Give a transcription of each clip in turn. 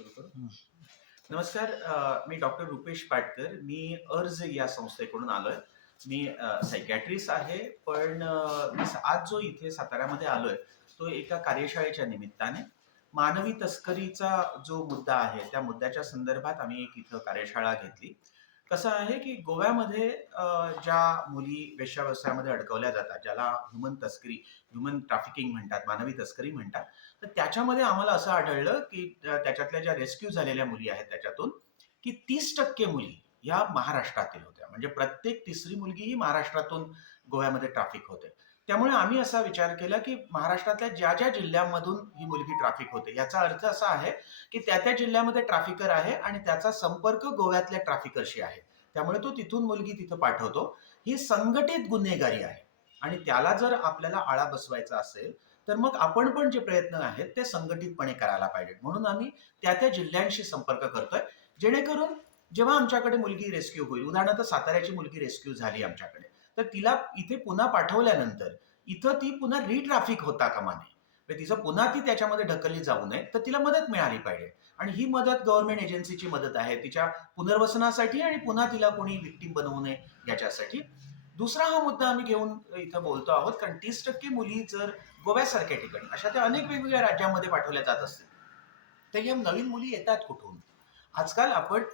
नमस्कार मी डॉक्टर रुपेश पाटकर. मी अर्ज या संस्थेकडून आलोय. मी सायकॅट्रिस्ट आहे पण आज जो इथे साताऱ्यामध्ये आलोय तो एका कार्यशाळेच्या निमित्ताने. मानवी तस्करीचा जो मुद्दा आहे त्या मुद्द्याच्या संदर्भात आम्ही एक इथं कार्यशाळा घेतली. कसं आहे की गोव्यामध्ये ज्या मुली वेश्याव्यवसायामध्ये अडकवल्या जातात ज्याला ह्युमन तस्करी ह्युमन ट्रॅफिकिंग म्हणतात मानवी तस्करी म्हणतात तर त्याच्यामध्ये आम्हाला असं आढळलं की त्याच्यातल्या ज्या रेस्क्यू झालेल्या मुली आहेत त्याच्यातून की तीस टक्के मुली ह्या महाराष्ट्रातील होत्या. म्हणजे प्रत्येक तिसरी मुलगी ही महाराष्ट्रातून गोव्यामध्ये ट्राफिक होते. त्यामुळे आम्ही असा विचार केला की महाराष्ट्रातल्या ज्या ज्या जिल्ह्यांमधून ही मुलगी ट्राफिक होते याचा अर्थ असा आहे की त्या त्या जिल्ह्यामध्ये ट्राफिकर आहे आणि त्याचा संपर्क गोव्यातल्या ट्राफिकरशी आहे. त्यामुळे तो तिथून मुलगी तिथं पाठवतो. ही संघटित गुन्हेगारी आहे आणि त्याला जर आपल्याला आळा बसवायचा असेल तर मग आपण पण जे प्रयत्न आहेत ते संघटितपणे करायला पाहिजेत. म्हणून आम्ही त्या त्या जिल्ह्यांशी संपर्क करतोय. जेणेकरून जेव्हा आमच्याकडे मुलगी रेस्क्यू होईल उदाहरणार्थ साताऱ्याची मुलगी रेस्क्यू झाली आमच्याकडे तर तिला इथे पुन्हा पाठवल्यानंतर इथं ती पुन्हा रिट्राफिक होता कामा नये. म्हणजे तिचं पुन्हा ती त्याच्यामध्ये ढकलली जाऊ नये तर तिला मदत मिळाली पाहिजे. आणि ही मदत गव्हर्नमेंट एजन्सीची मदत आहे. तिच्या पुनर्वसनासाठी आणि पुन्हा तिला कोणी विक्टीम बनवू नये याच्यासाठी. दुसरा हा मुद्दा आम्ही घेऊन इथं बोलतो आहोत कारण तीस टक्के मुली जर गोव्यासारख्या ठिकाणी अशा त्या अनेक वेगवेगळ्या राज्यामध्ये पाठवल्या जात असतील तर या नवीन मुली येतात कुठून? आजकाल आपण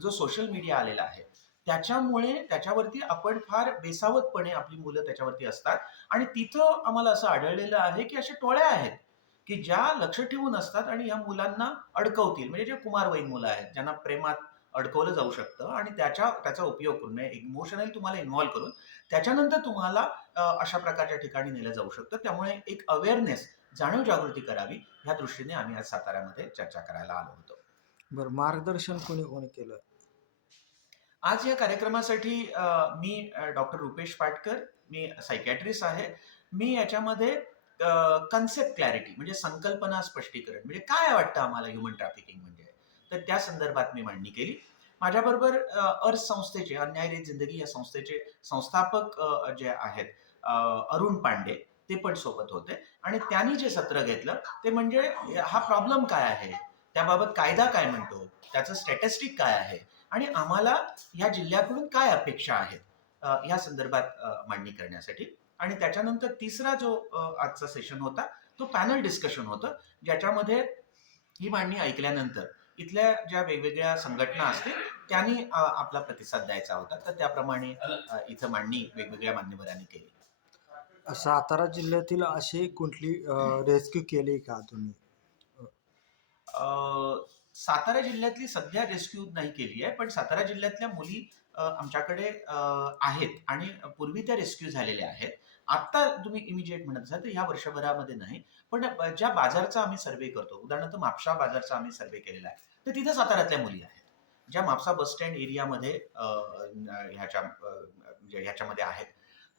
जो सोशल मीडिया आलेला आहे त्याच्यामुळे त्याच्यावरती आपण फार बेसावतपणे आपली मुलं त्याच्यावरती असतात. आणि तिथं आम्हाला असं आढळलेलं आहे की अशा टोळ्या आहेत की ज्या लक्ष ठेवून असतात आणि ह्या मुलांना अडकवतील. म्हणजे जे कुमारवयीन मुलं आहेत ज्यांना प्रेमात अडकवलं जाऊ शकतं आणि त्याच्या त्याचा उपयोग करून म्हणजे इमोशनली तुम्हाला इन्व्हॉल्व्ह करून त्याच्यानंतर तुम्हाला अशा प्रकारच्या ठिकाणी नेलं जाऊ शकतं. त्यामुळे एक अवेअरनेस जाणीव जागृती करावी ह्या दृष्टीने आम्ही आज साताऱ्यामध्ये चर्चा करायला आलो होतो. बरं मार्गदर्शन कोणी कोणी केलं? आज या कार्यक्रमासाठी मी डॉक्टर रुपेश पाटकर मी सायकॅट्रिस्ट आहे. मी याच्यामध्ये कन्सेप्ट क्लॅरिटी म्हणजे संकल्पना स्पष्टीकरण म्हणजे काय वाटतं आम्हाला ह्युमन ट्रॅफिकिंग म्हणजे? तर त्या संदर्भात मी मांडणी केली. माझ्याबरोबर अर्थ संस्थेचे अन्यायरहित जिंदगी या संस्थेचे संस्थापक जे आहेत अरुण पांडे ते पण सोबत होते. आणि त्यांनी जे सत्र घेतलं ते म्हणजे हा प्रॉब्लेम काय आहे? त्याबाबत कायदा काय म्हणतो? त्याचं स्टॅटिस्टिक काय आहे? आणि आम्हाला या जिल्ह्याकडून काय अपेक्षा आहेत या संदर्भात मांडणी करण्यासाठी? आणि त्याच्यानंतर तिसरा जो आजचा सेशन होता तो पॅनल डिस्कशन होतं ज्याच्यामध्ये ही मांडणी ऐकल्यानंतर इथल्या ज्या वेगवेगळ्या संघटना असतील त्यांनी आपला प्रतिसाद द्यायचा होता. तर त्याप्रमाणे इथं मांडणी वेगवेगळ्या मान्यवरांनी केली. सातारा जिल्ह्यातील अशी कुठली रेस्क्यू केली का तुम्ही? अ, सातारा जिल्ह्यातली सध्या रेस्क्यू नाही केली आहे पण सातारा जिल्ह्यातल्या मुली आमच्याकडे आहेत आणि पूर्वी त्या रेस्क्यू झालेल्या आहेत. आत्ता तुम्ही इमिजिएट म्हणत असाल तर ह्या वर्षभरामध्ये नाही. पण ज्या बाजारचा आम्ही सर्वे करतो उदाहरणार्थ म्हापसा बाजारचा आम्ही सर्वे केलेला आहे तर तिथं साताऱ्यातल्या मुली आहेत. ज्या म्हापसा बस स्टँड एरियामध्ये ह्याच्या म्हणजे ह्याच्यामध्ये आहेत.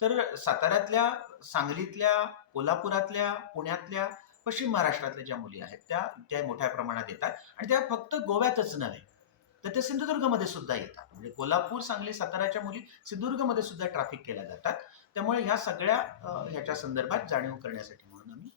तर साताऱ्यातल्या सांगलीतल्या कोल्हापुरातल्या पुण्यातल्या पश्चिम महाराष्ट्रातल्या ज्या मुली आहेत त्या त्या मोठ्या प्रमाणात येतात. आणि त्या फक्त गोव्यातच नव्हे तर ते सिंधुदुर्गमध्ये सुद्धा येतात. म्हणजे कोल्हापूर सांगली साताराच्या मुली सिंधुदुर्गमध्ये सुद्धा ट्रॅफिक केल्या जातात. त्यामुळे ह्या सगळ्या ह्याच्या संदर्भात जाणीव करण्यासाठी म्हणून आम्ही